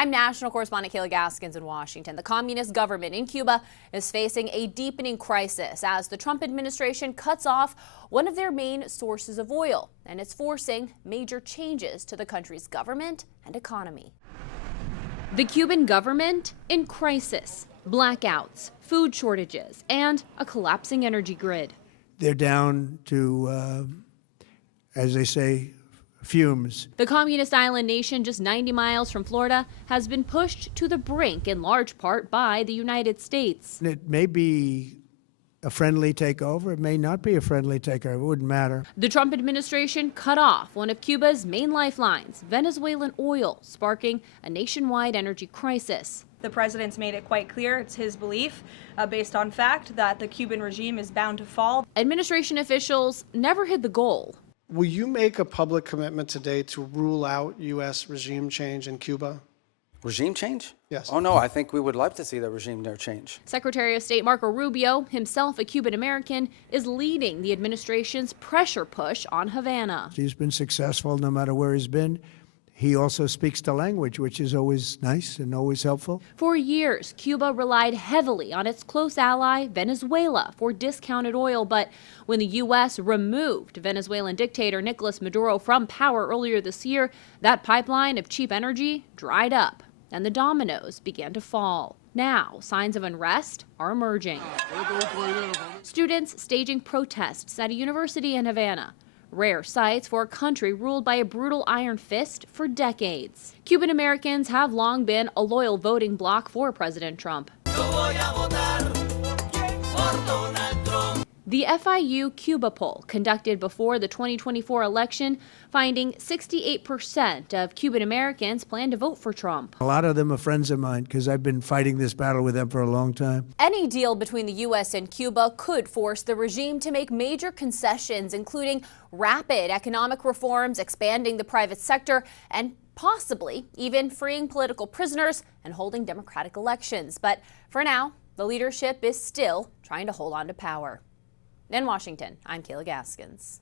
I'm national correspondent Kayla Gaskins in Washington. The communist government in Cuba is facing a deepening crisis as the Trump administration cuts off one of their main sources of oil, and it's forcing major changes to the country's government and economy. The Cuban government in crisis, blackouts, food shortages, and a collapsing energy grid. They're down to, as they say, fumes. The communist island nation just 90 miles from Florida has been pushed to the brink in large part by the United States. It may be a friendly takeover. It may not be a friendly takeover. It wouldn't matter. The Trump administration cut off one of Cuba's main lifelines, Venezuelan oil, sparking a nationwide energy crisis. The president's made it quite clear it's his belief, based on fact, that the Cuban regime is bound to fall. Administration officials never hit the goal. Will you make a public commitment today to rule out U.S. regime change in Cuba? Regime change? Yes. Oh, no, I think we would love to see the regime there change. Secretary of State Marco Rubio, himself a Cuban American, is leading the administration's pressure push on Havana. He's been successful no matter where he's been. He also speaks the language, which is always nice and always helpful. For years, Cuba relied heavily on its close ally, Venezuela, for discounted oil. But when the U.S. removed Venezuelan dictator Nicolas Maduro from power earlier this year, that pipeline of cheap energy dried up, and the dominoes began to fall. Now, signs of unrest are emerging. Students staging protests at a university in Havana. Rare sights for a country ruled by a brutal iron fist for decades. Cuban Americans have long been a loyal voting bloc for President Trump. The FIU Cuba poll conducted before the 2024 election finding 68% of Cuban Americans plan to vote for Trump. A lot of them are friends of mine because I've been fighting this battle with them for a long time. Any deal between the U.S. and Cuba could force the regime to make major concessions, including rapid economic reforms, expanding the private sector, and possibly even freeing political prisoners and holding democratic elections. But for now, the leadership is still trying to hold on to power. In Washington, I'm Kayla Gaskins.